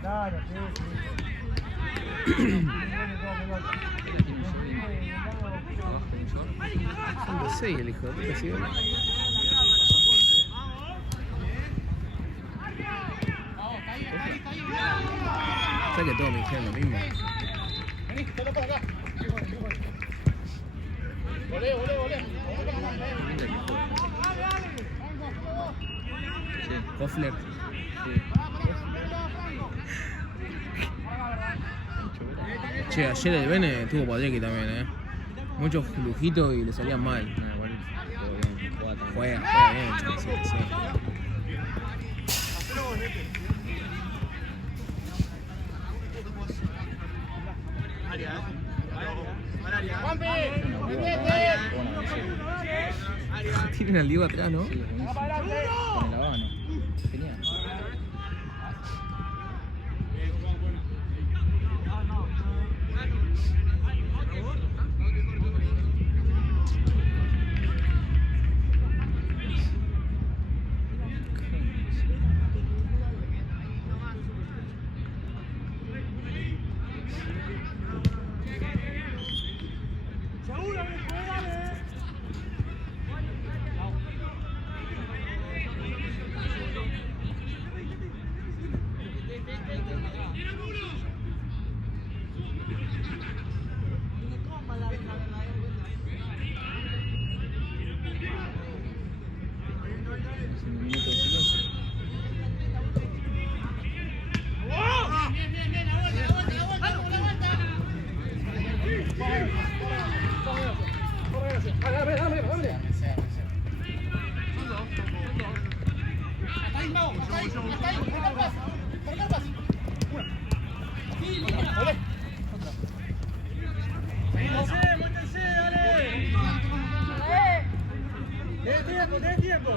Claro, sí. Son de 6 el hijo de puta, ¿sí? ¿Sabes que todos me dijeron lo mismo? Vení, toca por acá. Volé. Hoffler. Che, ayer el Bene tuvo Patrick también, muchos lujitos y le salían mal. Juega bien, chaval, sí. Tienen al Diego atrás, ¿no? Con el Habano. Genial. Tenés tiempo.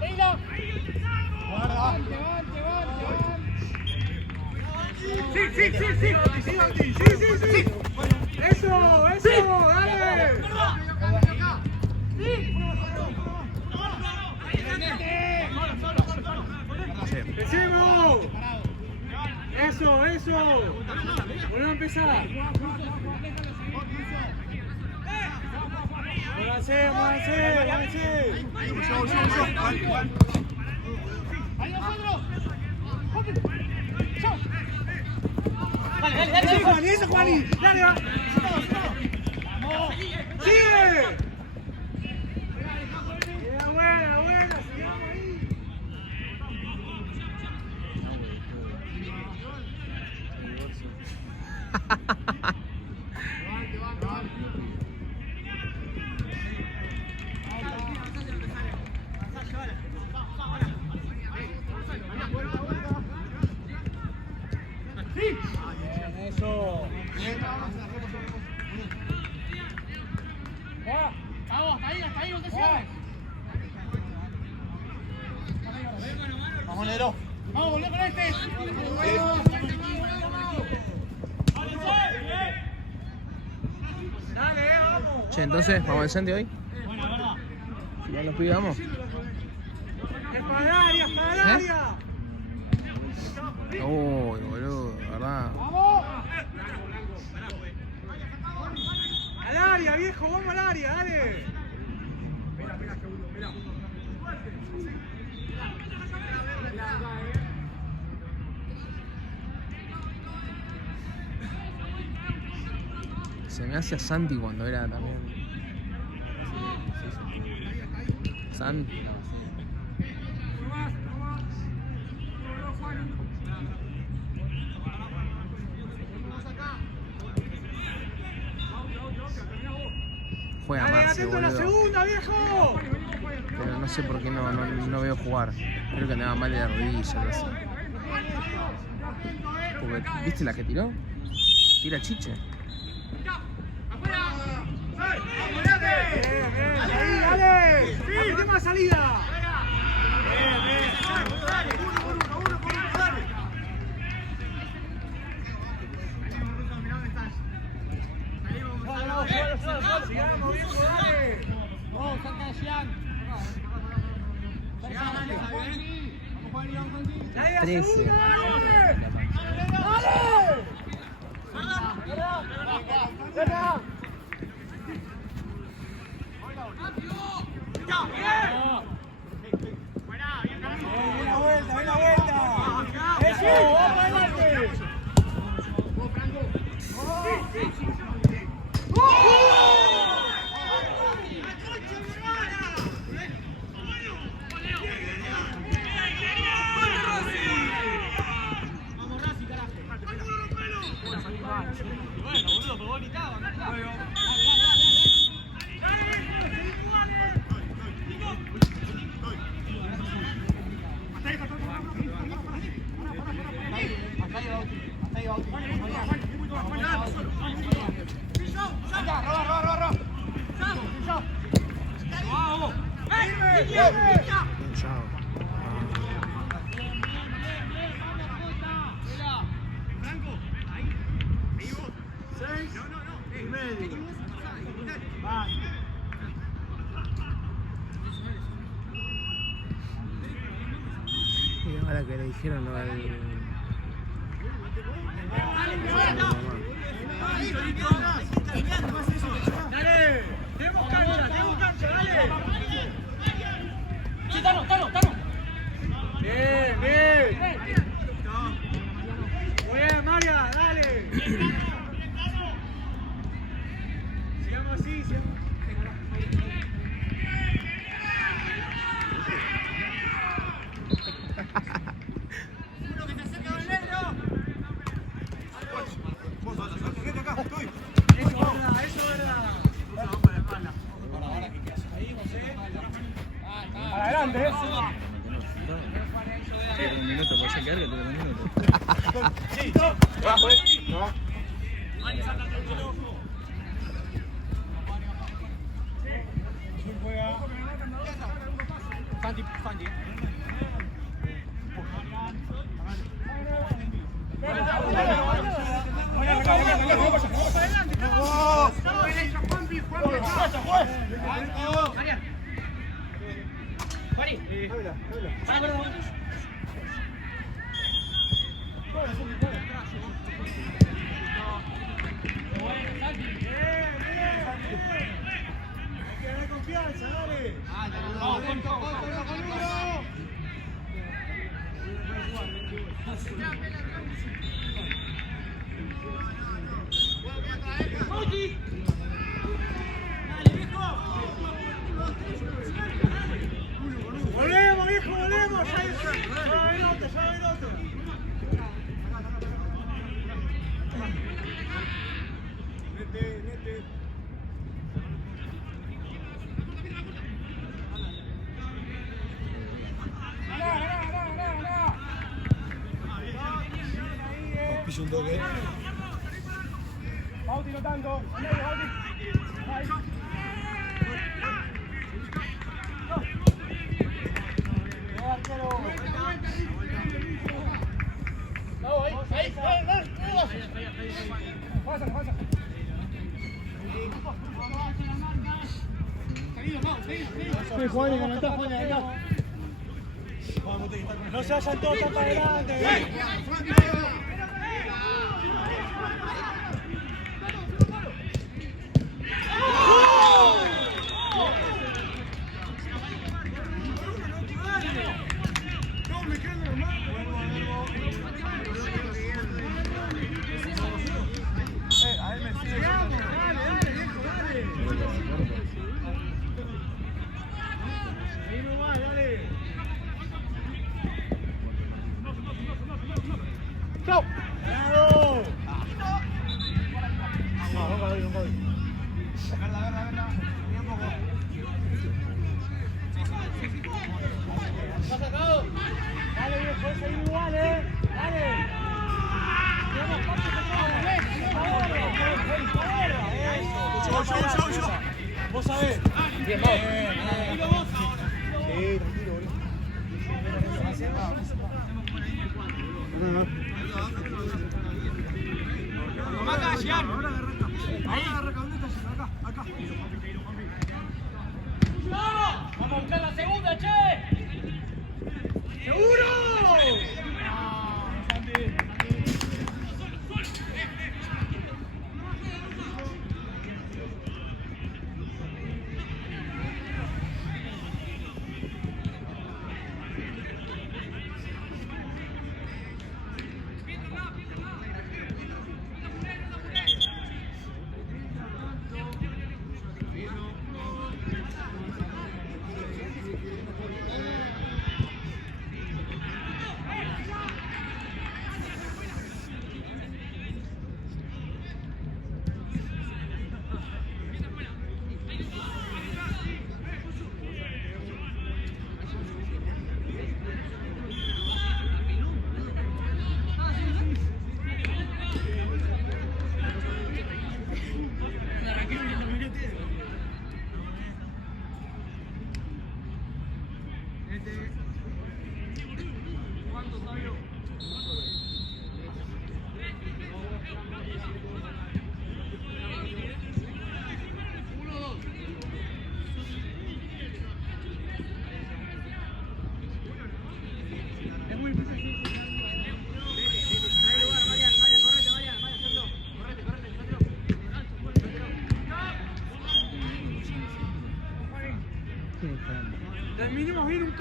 Pedila. Guarda. Sí. Eso, dale. ¡Empecemos! ¡Eso! Volvemos a empezar. Muévanse. ¡Ahí nosotros! Dale. Eso, Juani. Dale, va. ¡Vamos! ¡Sigue! Buena, sigamos ahí. Eso. Vamos, hasta ahí, donde cierres. Vamos, Negro. Vamos, volvé con este. Dale, vamos. Che, entonces, ¿vamos al Santi hoy? Bueno, verdad. ¿Ya nos pidamos? Es para el área. Uy, boludo, la verdad. ¡Vamos! ¡Al área, viejo! ¡Vamos al área, dale! Mira, segundo, mira. Se me hace a Santi cuando era también. Santi. Juega Marce, ¡Atento a la boludo. segunda, viejo! Pero no sé por qué no veo jugar. Creo que andaba mal de la rodilla, algo así. Porque, ¿viste la que tiró? Tira chiche. ¡Dale! ¡Sí! ¡Más salida! Sigamos, viejo, dale. Vamos, saca a Jean. 13. ¡Ven la vuelta! ¡Eso! ¡Vamos adelante! Y ahora que le dijeron lo del... ¡Dale! ¡Tenemos cancha, dale! Sí, Tano. ¡Bien, bien! Muy bien, María, dale. Sigamos así, Uno que se acerca al negro. Eso es verdad. Vamos para la espalda. Ahí, José. Adelante, Un minuto, puede ser que alguien tenga un minuto. Sí, Santi. Confianza, dale. Vamos, con uno. Volvemos, viejo, volvemos. Ya va el otro. Nete. Piso un toque. Bauti no tanto. Bauti. Pasa. Sí, Juan, comenta, Juan, acá. No se vayan todos tan para adelante. ¡Chao! ¡Bravo! No cabe. Verla. Un poco. ¿Está sacado? Dale, viejo, seguir igual,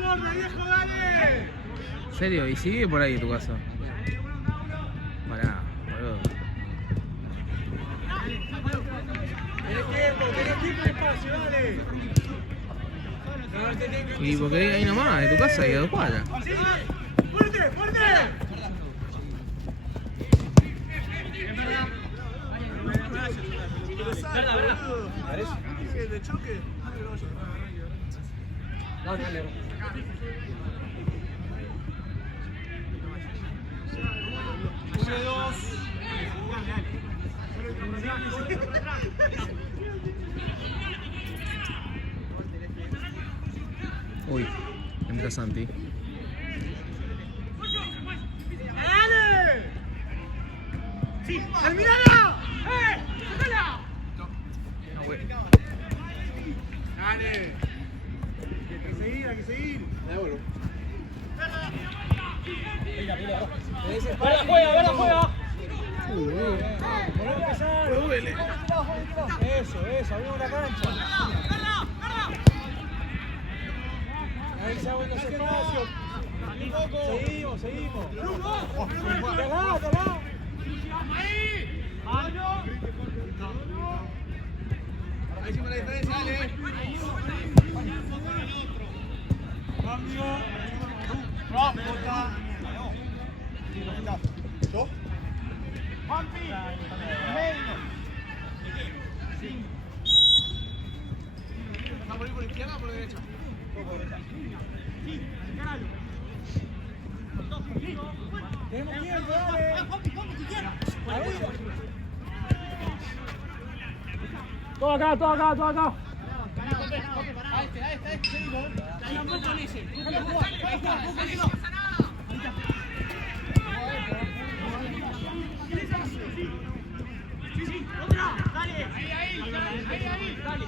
borde, viejo, dale. ¿En serio? ¿Y sigue por ahí tu casa? Pará, boludo. Tenés tiempo y espacio, dale. ¿Y por qué ahí nomás? De tu casa y a 2 cuadras. Sí, fuerte, fuerte. De choque. Uy, entra Santi. ¡Dale! ¡Sí! ¡Terminala! ¡Sácala! No, güey. ¡Dale! Hay que seguir, hay que seguir. ¡Verla juega! Eso, abrimos la cancha. Ahí se abren los espacios. Seguimos. ¡Cagá! ¡Ahí! ¡Mano! Ahí hicimos la diferencia, dale. Cambio. Bota. ¿Yo? Juanpi. ¿Está por ahí por izquierda o por derecha? Por derecha. Sí, encaralo. Tenemos tiempo, dale. Todo acá. Ahí está, seguimos. Ahí un con ese. Ahí está. Sí, otra. Dale. Ahí. Dale.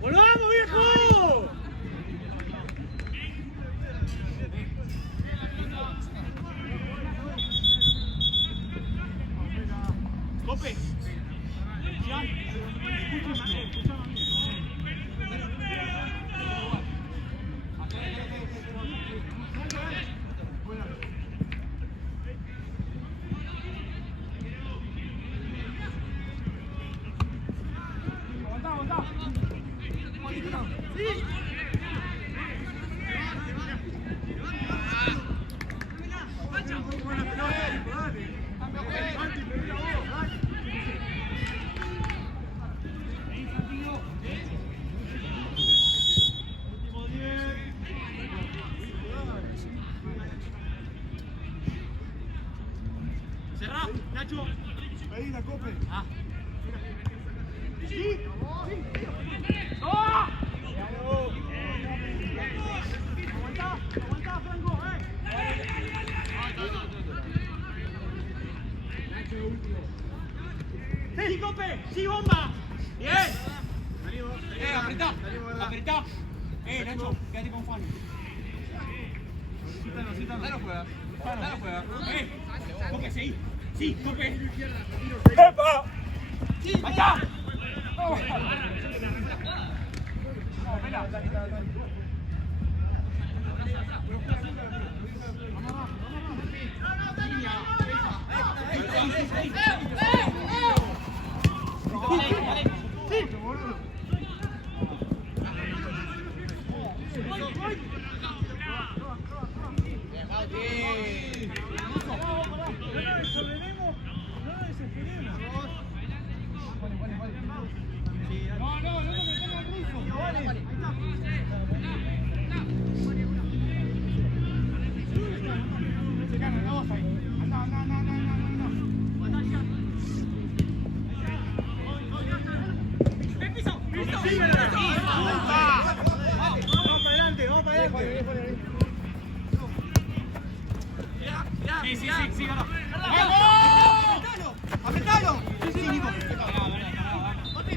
¡Volvamos, viejo! Cope. Aguantá. Sí. Cerrá, Nacho. Ahí la cope. Sí. ¡Oh! Aguantá, Franco, ¡Sí, Cope! ¡Sí, bomba! ¡Bien! ¡Apretá! Nacho, quédate con Fanny. Dale juega. Cope, seguí. Sí, Cope. ¡Epa! ¡Sí! ¡Ahí está! Sí, ganó. ¡Apretalo! Sí, Nico.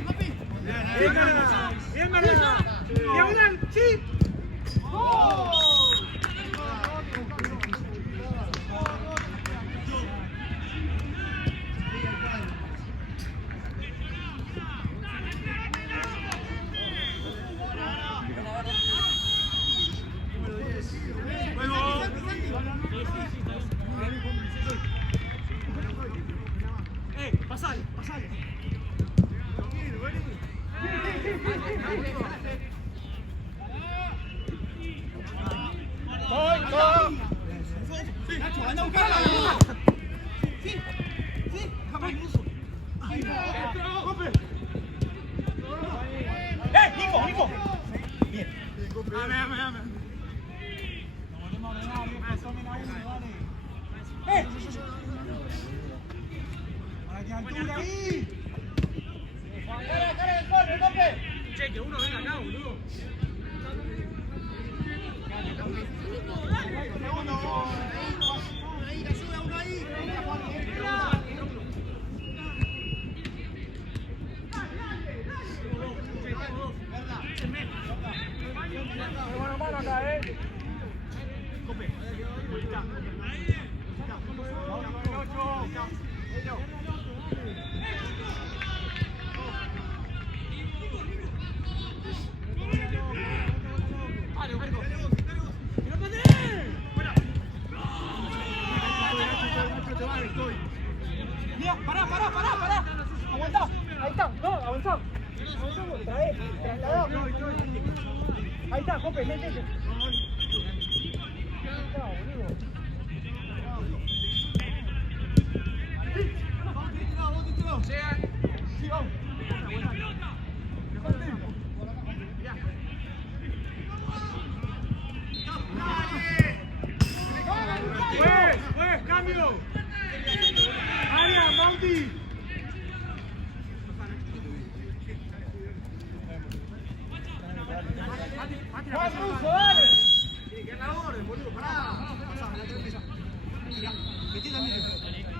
Papi. Bien, Mariana. Diagonal, sí. pasale, pasale. ¡Gol, gol! Sí, Nacho, anda a buscarla. Sí, sí, jamás. Nico, Nico. Bien. Dame. ¿Para qué altura ahí? ¡Cara del golpe! Che, que uno venga acá, boludo. Mano acá, Cope. Mira, pará. Aguantá. Ahí está. No, avanzá. Trae, trasladá. Ahí está, Cope, vete. Sí, vamos. Pues, cambio. Área, Mauti. Juan Russo, dale. Tiene que dar la orden, boludo. Pará. Metí también.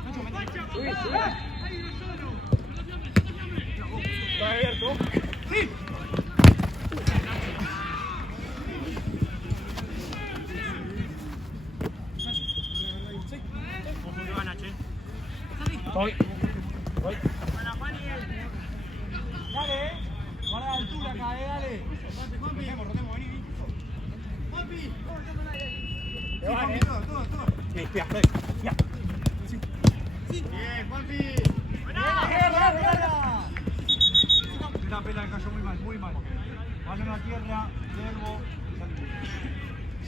Nacho, metí. Está abierto. Sí. Voy. Buena, Juani. Dale, guarda la altura acá, dale. Rotemos, vení. Juanpi. Te van, todo. Espera. Ya. Sí. Bien, Juanpi. Buena. La pela que cayó muy mal. Balón a tierra, Lerbo.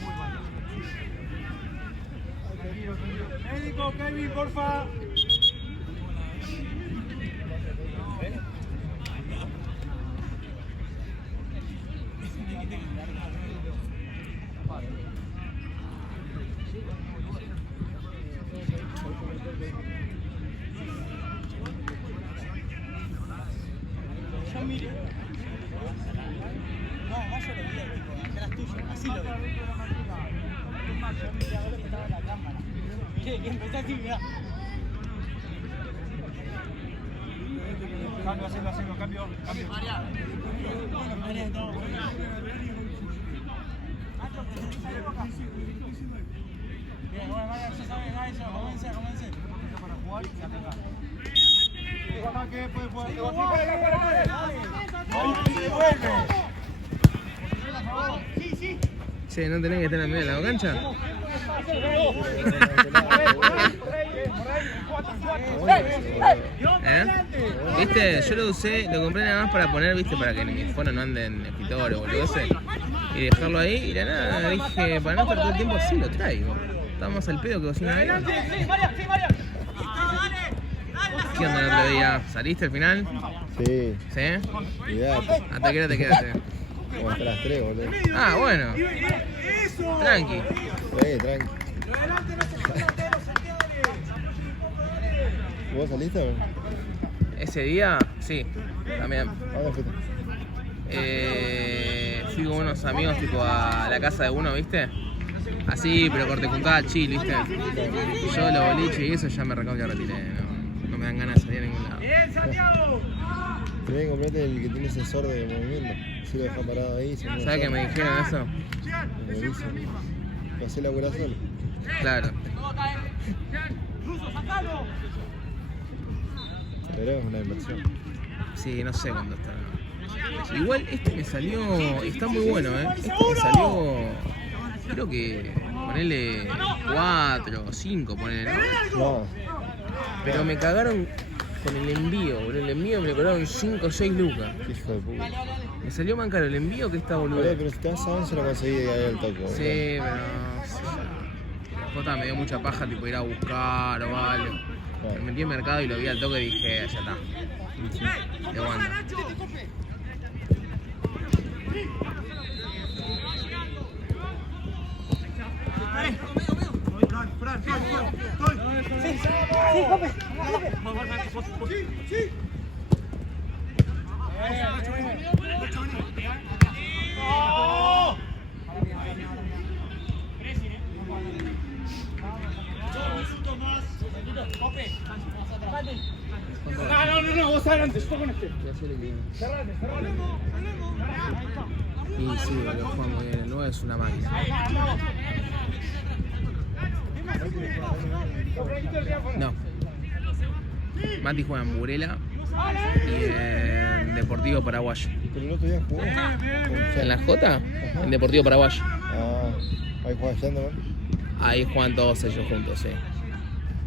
Muy mal. Tranquilo. Médico, Kevin, porfa. Yo mire. No, más yo lo vi, tipo, atrás tuyo, así lo vi. Yo miré a ver lo que estaba en la cámara. Que empecé así, mirá. Cambio. María. Bien, bueno, María, ya saben, eso, comencé. Para jugar y atacar. Puede jugar. Sí. Che, ¿no tenés que estar en medio de la cancha? ¿Viste? Yo lo usé, lo compré nada más para poner, ¿viste? Para que en mi teléfono no ande en el escritorio, boludo. Y dejarlo ahí, y de nada, dije, para no estar todo el tiempo así, lo traigo. Estamos al pedo que cocina ahí. Sí, María. ¿Qué onda el otro día? ¿Saliste al final? Sí. ¿Sí? Cuidate. ¿Hasta qué hora te quedaste? Como hasta las 3, boludo. Ah, bueno. Tranqui. Tranqui. ¿Vos saliste o no? Ese día, sí, también. ¿A dónde fuiste? Fui con unos amigos tipo a la casa de uno, ¿viste? Así, pero corte con cada chill, ¿viste? Yo lo boliche y eso ya me recaudo y retiré. No me dan ganas de salir a ningún lado. ¡Bien, Santiago! Tenés que comprarte el que tiene sensor de movimiento. Si lo dejas parado ahí, se mueve. ¿Sabes qué me dijeron eso? Buenísimo. Lo hacés laburar solo. Claro. ¡Ruso, sacalo! Pero es una inversión. Sí, no sé cuándo está. Igual este me salió. Está muy bueno, Este me salió. Creo que. Ponele 4 o 5, ponele, ¿no? No. Pero me cagaron con el envío, boludo. El envío me lo cobraron 5 o 6 lucas. Hijo de puta. Me salió más caro el envío que esta boluda. Pero si te vas a ver, se lo conseguí ahí al toque. Sí, pero no sé. La jota me dio mucha paja, tipo ir a buscar o algo. Me metí en mercado y lo vi al toque y dije, ya está. De Wanda. No, vos adelante, yo con este. Y sí, boludo, juega muy bien. El 9 es una máquina. No. Mati juega en Burela y en Deportivo Paraguayo. Pero el otro día jugó. ¿En la J? En Deportivo Paraguayo. Ah, ahí juega Yanderman. Ahí juegan todos ellos juntos, sí.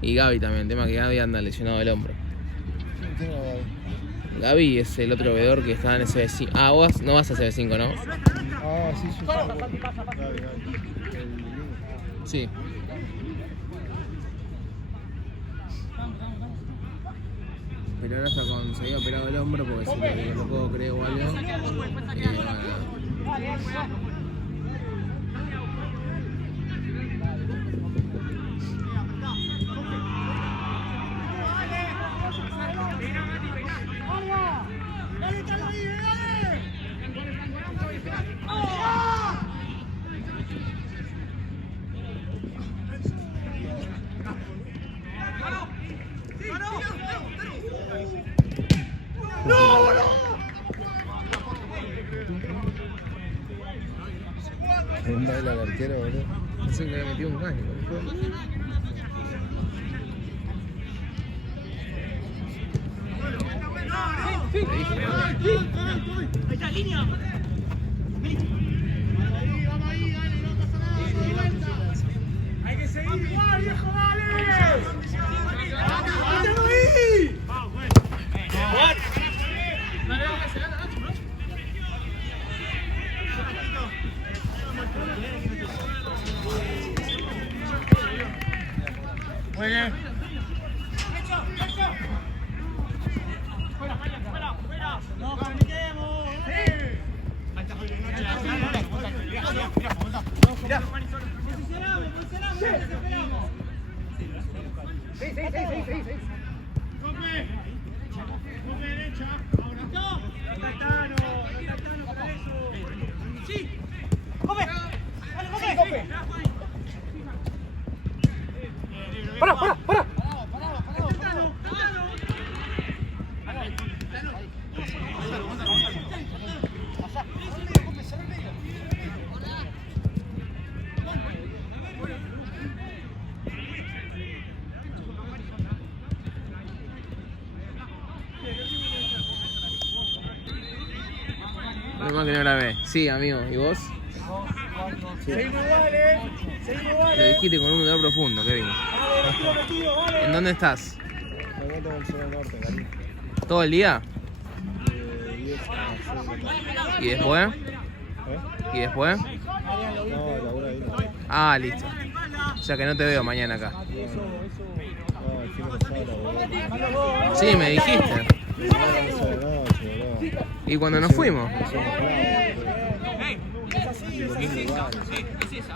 Y Gaby también, tema que Gaby anda lesionado del hombro. ¿Quién era Gaby? Gaby es el otro veedor que está en SB5. Ah, vos no vas a SB5, ¿no? Ah, sí, sí. Gaby. Sí. Pero ahora está con, se había operado el hombro porque se le colocó, creo, algo. Y bueno. Un baile al arquero, boludo. Pensé que le había metido un caño. Te dije, Hay que seguir igual, viejo, dale. ¡Mátalo ahí! Muy bien. No permitemos. Derecha. Ahora. No está Tano para eso. Sí. ¡Come! ¡Dale, come! ¡Para! Menos que no grabé. Sí, amigo. ¿Y vos? Seguimos, dale. Lo dijiste con un dolor profundo, Kevin. ¿En dónde estás? Acá tengo el zona norte, cariño. ¿Todo el día? 10 a 6 ¿Y después? ¿Eh? ¿Y después? No, la hora ahí. Ah, listo. O sea que no te veo mañana acá. No, el fin de semana, boludo. Sí, me dijiste. ¿Y cuando nos fuimos?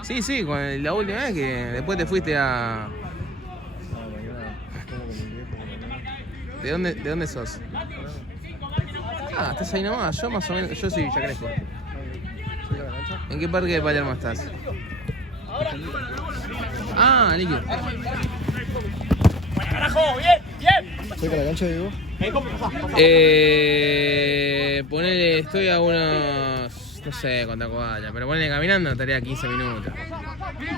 Sí, sí, la última vez que después te fuiste a... ¿De dónde sos? Ah, estás ahí nomás. Yo más o menos, yo soy Villa Crespo. ¿En qué parque de Palermo estás? Ah, líquido. ¡Carajo! ¡Bien! ¿Cerca de la cancha, digo? Ponele, estoy a unos, no sé cuánta cuadra, pero ponele caminando estaría 15 minutos.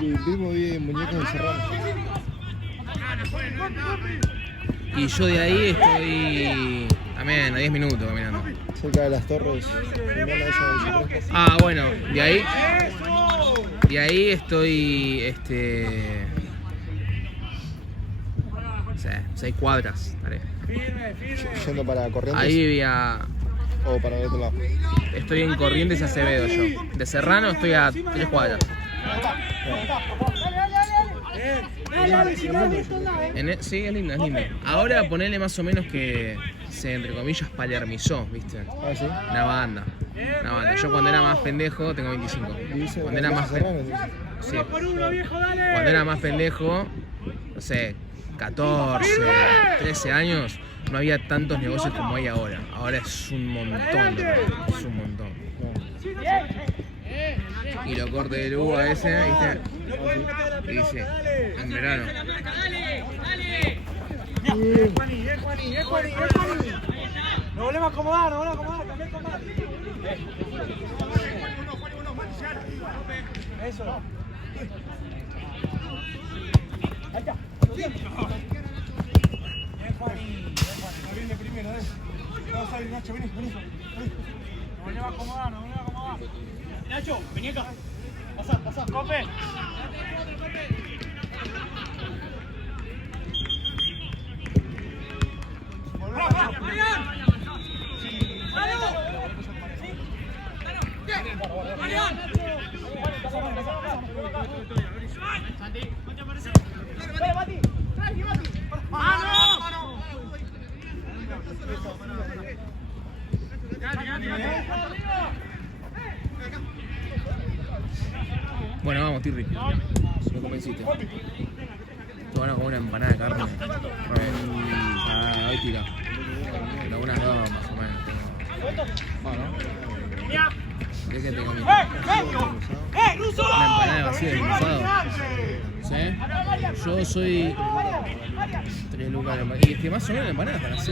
Y primo vive muñecos de Serrano. Y yo de ahí estoy también a 10 minutos caminando. Cerca de las torres. Ah, bueno, de ahí estoy, no sé, 6 cuadras, estaré. Firme, firme. Yendo para Corrientes Ahí vivía. o para el otro lado. Estoy en Corrientes y Acevedo yo. De Serrano estoy a 3 cuadras. Sí, es lindo, es lindo. Ahora ponele más o menos que se, entre comillas, palermizó, ¿viste? Ah, sí. Una banda. Una banda. Yo cuando era más pendejo, tengo 25. Dice, Cuando era más Serrano, dice. sí. Cuando era más pendejo, no sé, 14, 13 años, no había tantos negocios como hay ahora. Ahora es un montón, es un montón. Y lo corte de uva ese, ¿viste? Y dice, en verano. Juaní. Nos volvemos a acomodar, cambiar el combate. Eso. Ahí está. Bien, Juaní. No viene primero, Vamos a ir, Nacho, vení. Nos volvemos a acomodar, Nacho, vení acá. Pasá. Cope. Bueno, vamos, Tirri. Lo convenciste. Te van a comer una empanada de carne. Ahí tira. Pero unas dos más o menos. ¿Qué te comiste? Una empanada vacía de cruzado. ¿Sí? Yo soy 3 lucas de empanada. Y es que más o menos la empanada están así.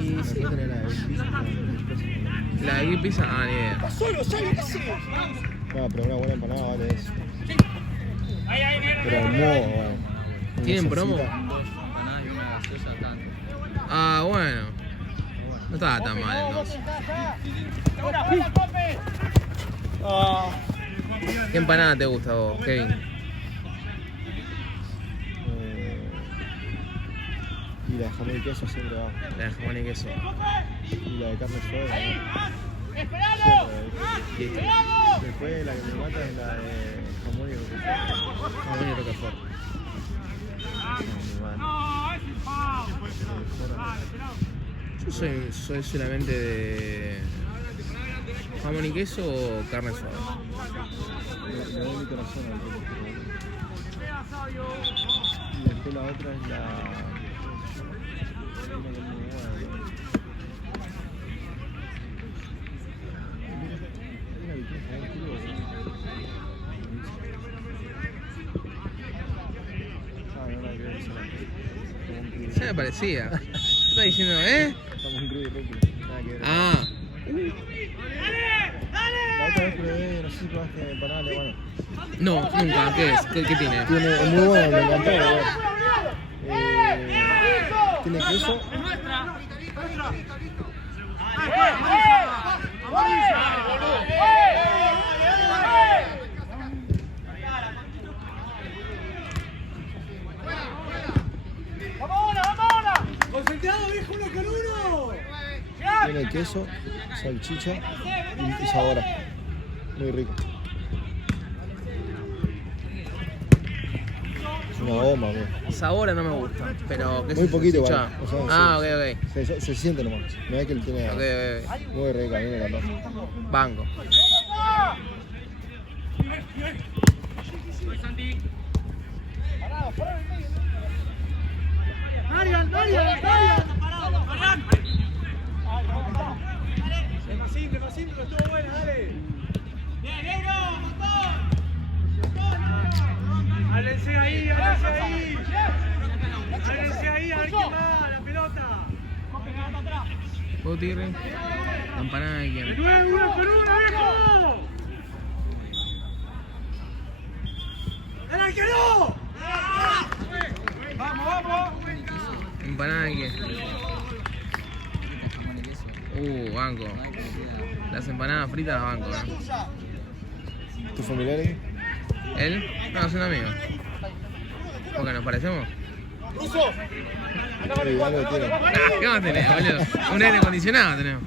Y sí. La de aquí pizza, ni idea. No, pero una buena empanada vale eso. Pero el modo, bueno. ¿Tienen promo? Ah, bueno. No estaba tan mal entonces. ¿Qué empanada te gusta a vos, Kevin? Y la de jamón y queso siempre va. La de jamón y queso. Y la de carne suave. Listo. Después la que me mata es la de jamón y roquefort. Jamón y roquefort. Yo soy solamente de jamón y queso o carne suave. Le doy mi corazón al queso. Y después la otra es la... Se me parecía. Estás diciendo, Estamos en crudo y rugby. Nada que ver. Ah. La otra vez probé, no sé si probaste empanada alemana. No, nunca. ¿Qué es? ¿Qué tiene? Es muy bueno, me encantó. Tiene queso. Concentrado, viejo, 1 con 1. Tiene queso, salchicha y sabor. Muy rico. Es una bomba, güey. Sabora no me gusta, pero... ¿qué Muy es poquito salchicha? igual. O sea, Ok. se siente nomás. Mirá que él tiene Ok. muy rico, a mí me encantó. Banco. Marian. Más simple, estuvo buena, dale. Bien, negro, montón. Háblense ahí, a ver quién va, la pelota. ¿Puedo tirre? La empanada de quién. De nuevo, 1 con 1, viejo. ¡Era el que no! ¡Vamos! ¿Empanada de quién? Banco. Las empanadas fritas, banco, ¿no? ¿Tus familiares? ¿Él? No, es un amigo. ¿Por qué nos parecemos? Ruso. Sí, algo tiene. Nah, ¿qué más tenés, boludo? Un aire acondicionado tenemos.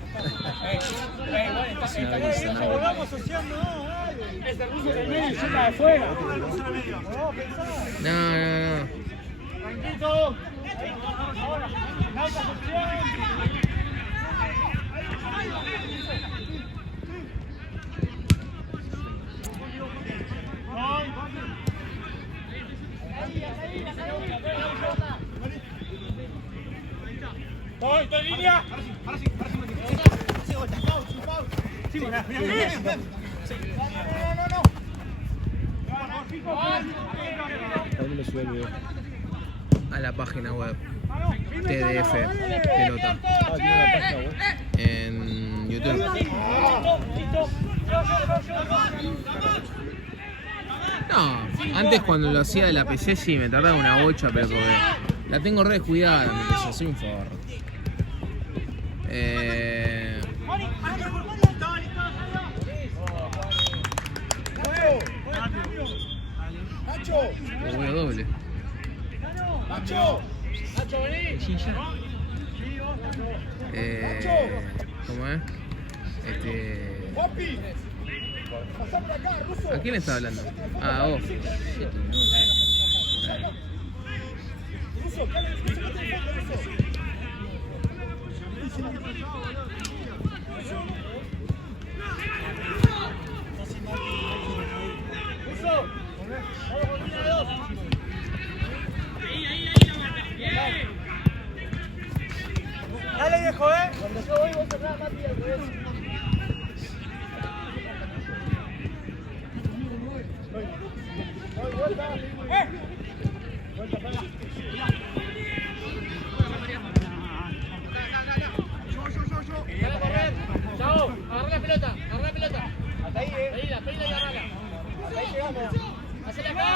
Volvamos asociando, dale. Este ruso se viene y chupa de fuera. No. Tranquilo. Ahora, la otra opción. Estoy en línea. Ahora sí. Sí, mira. No. A mí me sube el video. A la página web. TDF Pelota. Tiene una página web. En YouTube. No, antes cuando lo hacía de la PC sí me tardaba una bocha, pero porque la tengo re descuidada mi PC, soy un forro. Lo voy a doble. ¿Cómo es? ¿A quién le está hablando? Ah, vos. Dale, viejo, Cuando yo voy, vos cerrás, Mati, al revés. Vuelta. Chao, agarra la pelota. Hasta ahí, Pedila y agarrala. Hasta ahí llegamos. Hacela acá.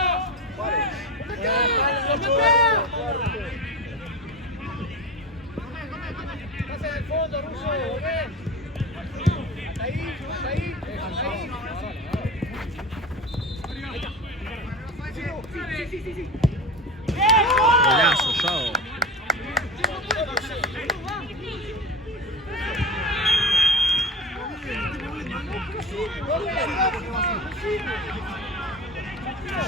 Estás en el fondo, Ruso, volvé. Hasta ahí. Sí. Golazo, Chao.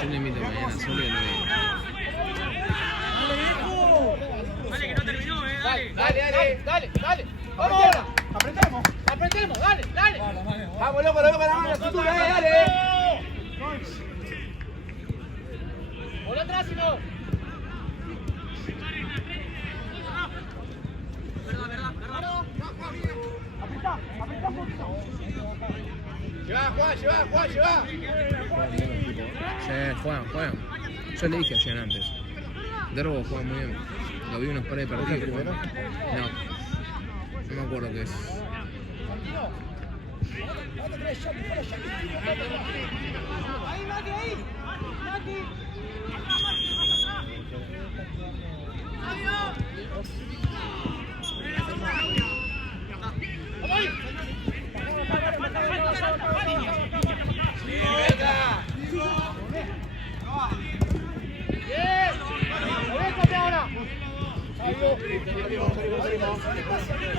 Yo le invito mañana solo y no Dale, que no terminó, dale. Vamos ahora. Apretemos, dale. Vamos, loco, la mano, la cintura, dale. Volá atrás, si no. Verdad. Apretá un poquito. Lleva, Juan. Sí, juegan. Yo le dije ayer antes. Derbo juega muy bien. Lo vi unos par de partidos. No me acuerdo qué es. Ahí, Mati.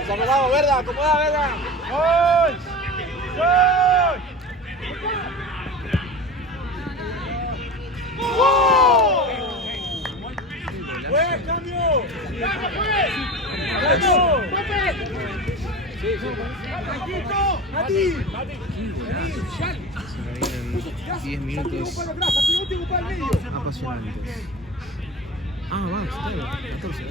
Acomodado, Verda, Verda. ¡Gol! ¡Buen cambio! ¡Mati! Se me vienen 10 minutos apasionantes. Vamos, claro, 14.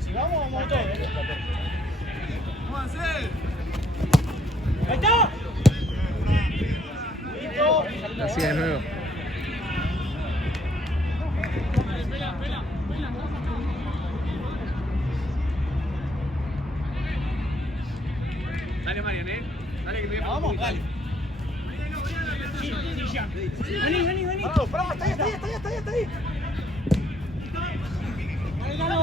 Si vamos todos. ¡Ahí está! Así de nuevo. Dale, Marian, dale que te voy a vamos, dale. Vení. Pará, está ahí. Dale.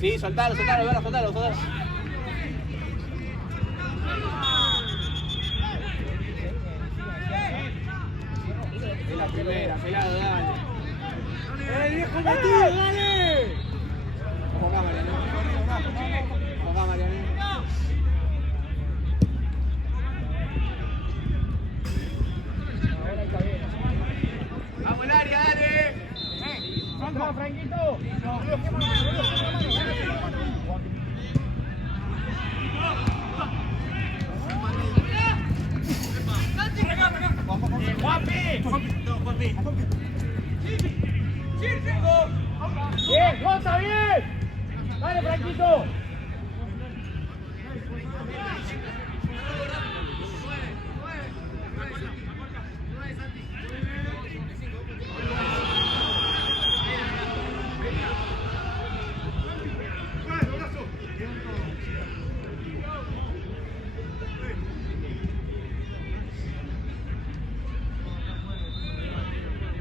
Sí, soltalo, primera, pelado, dale. Viejo metido, dale. Jugá, Mariano. Jugá, Mariano. Vamos al área, dale. Franco, Franquito. Juanpi. Bien, Jota, bien. Dale, Franquito.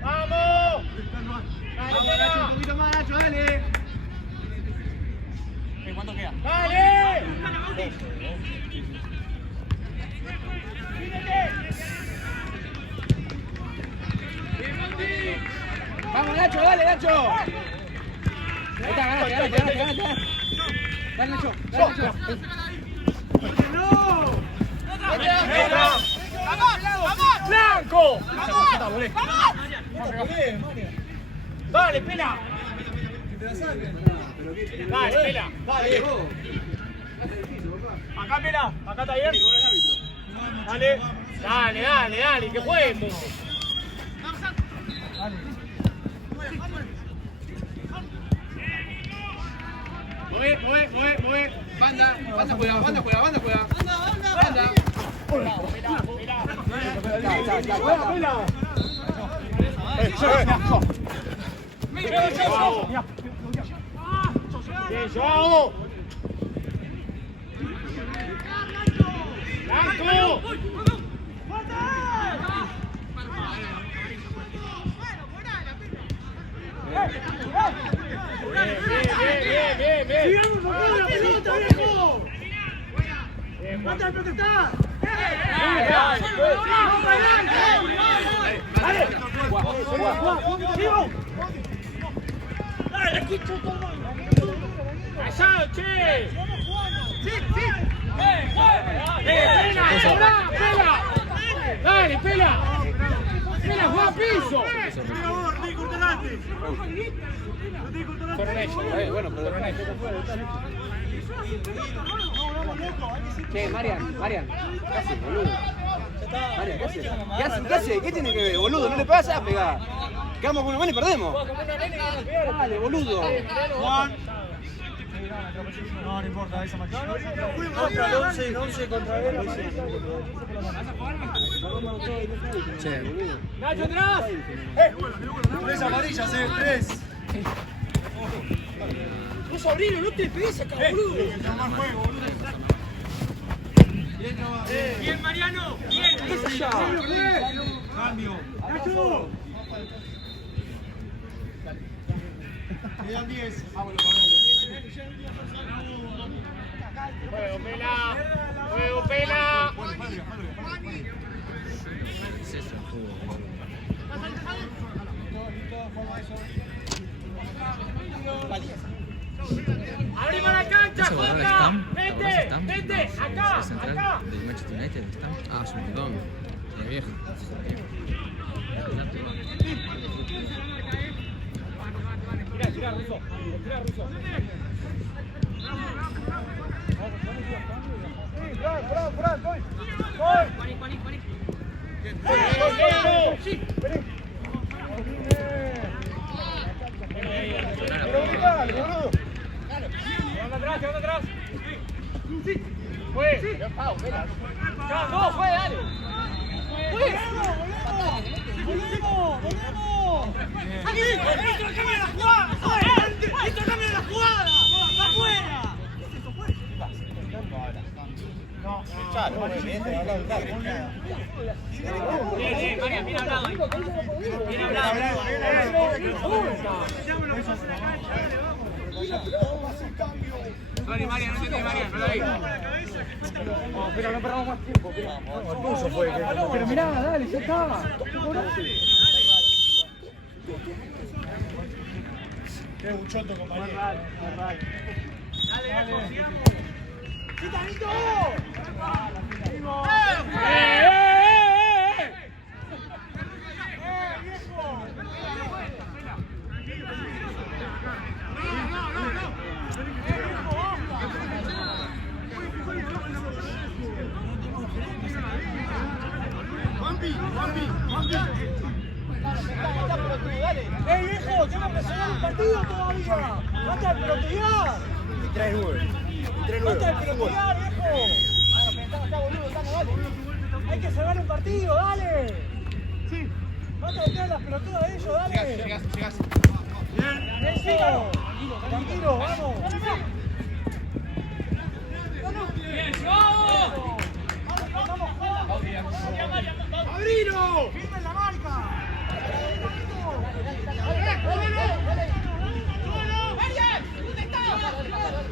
¡Vamos! ¡Dale, Un poquito más, Nacho, dale. ¿Cuánto queda? ¡Dale! Vamos, Nacho, dale, Nacho. Ahí está, ganate. Dale, Nacho, ¡Blanco! ¡Dale, pela! Dale, pela, dale. Acá, pela, acá está bien. Dale, que jueguemos. Mueve. Banda juega. Banda. Bien, Joao. Blanco. Bien. ¡La pelota, viejo! ¡Manda a protestar! ¡Dale! ¡Callado, che! ¡Sí! ¡Pela! ¡Dale, pela! ¡Pela, juega a piso! Bueno, pero Che, Marian, ¿qué haces, boludo? Marian, ¿qué haces? ¿Qué tiene que ver, boludo? No le pegas a pegar. Quedamos con una mano y perdemos. Dale, boludo. Juan. No importa, esa máquina. Contra el 11 contra él. Che, Nacho, atrás. Tres amarillas, 3. No sobrino, no te pegues acá, boludo. Bien, Mariano. Bien. Cambio. Nacho. Quedan 10. Juego, pela. es eso. ¡Abrimos la cancha, ¿Ese guardaba Jota! Stam? ¡Vente! Stam? ¡Vente! ¡Acá! ¿Es central ¡Acá! del Manchester United? ¿Stam? Ah, es un montón. Es viejo. Tirá, Russo. Fran, voy. Levanta atrás. Fue. No, fue, dale. ¡Volvemos! ¡Aquí! ¡Esto cambia la jugada! ¡Esto cambia la jugada! ¡Afuera! No, echalo, bien, Marian, bien hablado ahí. Bien hablado. Marian, no te Marian, no la vi. No, pero no perdamos más tiempo. Pero mirá, dale, ya está. Qué buchoto, compañero. Dale. ¡Quitanito! ¡Ey, viejo! ¡Tenemos que cerrar el partido todavía! ¡Basta de pelotear! Y 3-9. ¡Basta de pelotear, viejo! Está boludo, dale. ¡Hay que cerrar un partido, dale! ¡Sí! ¡Basta de tirar las pelotudas de ellos, dale! Llegás. ¡Bien! ¡Eso! ¡Tranquilo, vamos! ¡Abrilo! ¡Firme la marca!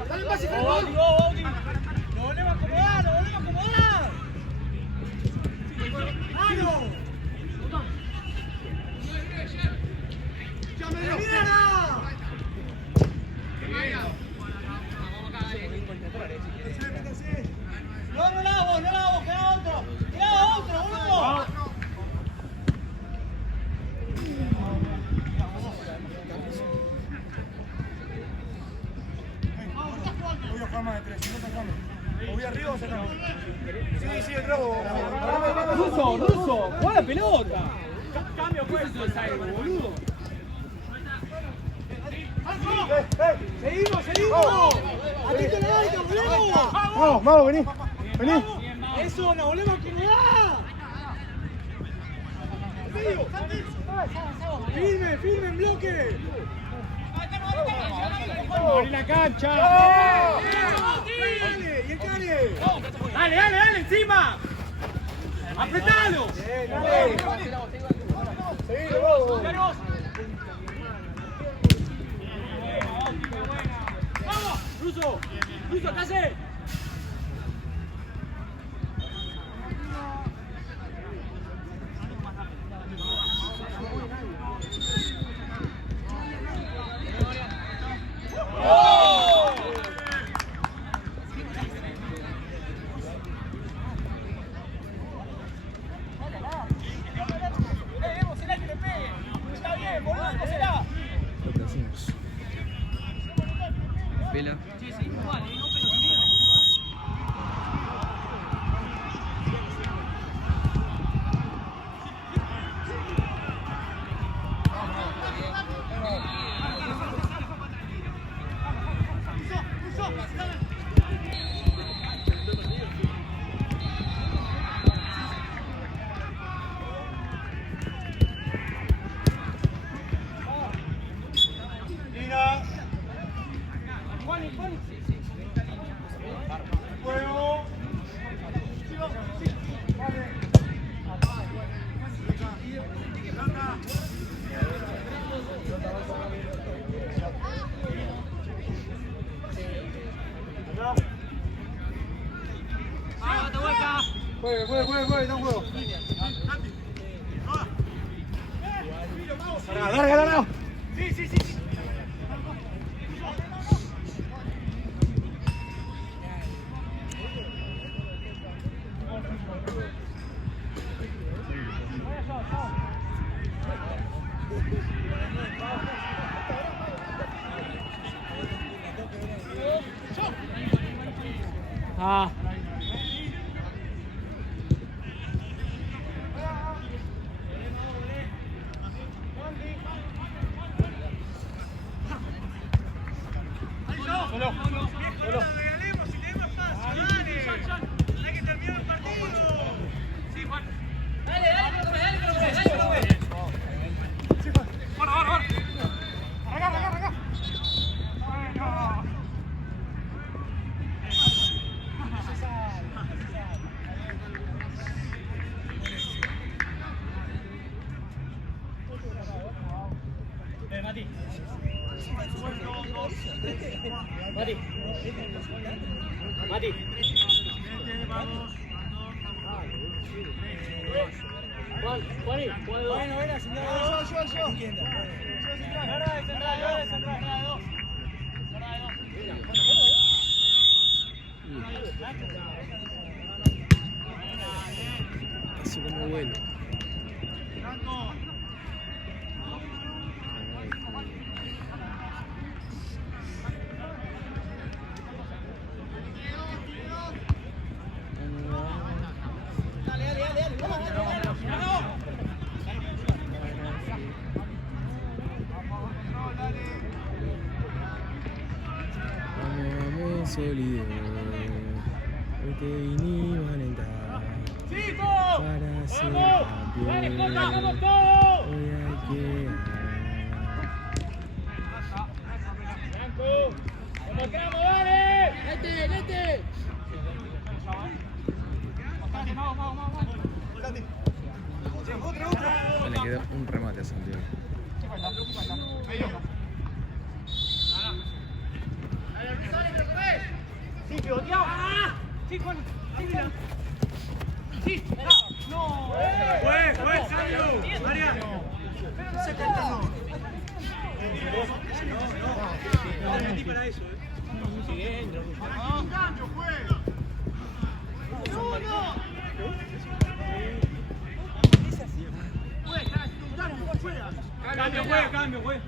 ¡Dale pase, por favor! ¡Lo volvemos a acomodar! ¡Lo volvemos a acomodar! ¡Aro! ¡Mierda! No la hago, queda otro, boludo. Voy a jugar más de 3, si no sacamos. O voy arriba o sacamos. Sí, el robo. Ruso, juega la pelota. Cambio puesto el Sairo, boludo. ¡Seguimos! ¡Atento la marca, volvemos! Vamos, vení. ¡Eso, nos volvemos a acomodar! ¡Firme, en bloque! ¡Abrí la cancha! ¡Dale! ¡Y el Cane! ¡Dale, encima! ¡Apretalo! Seguilo, vamos. ¡Ruso, ¿qué haces? Pela. Juegue, da un juego. Larga. Sí. Mati. Así como vuelo. Vamos sólido, hoy te vinimos a alentar para ser campeón. Hoy hay que le quedó un remate a Santiago. Cambio, juez.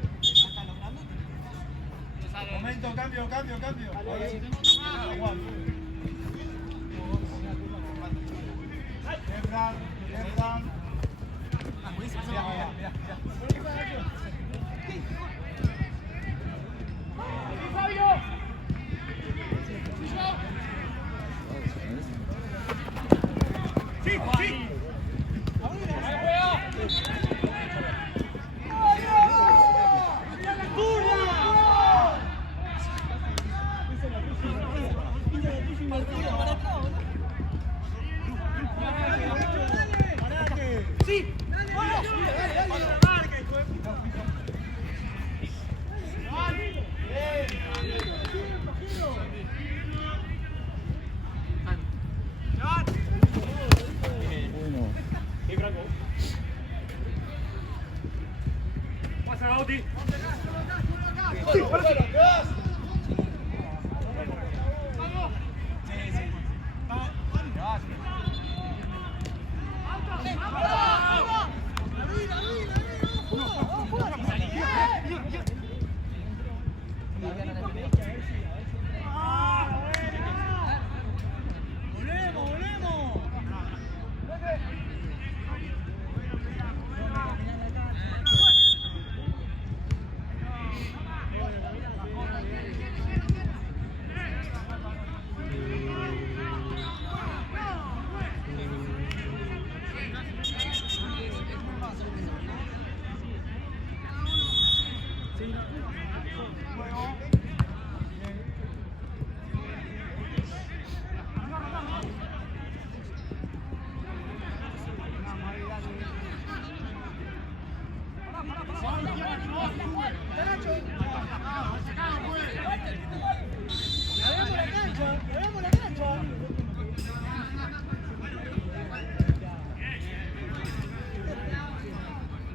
Momento, cambio.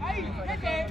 Ahí, vete.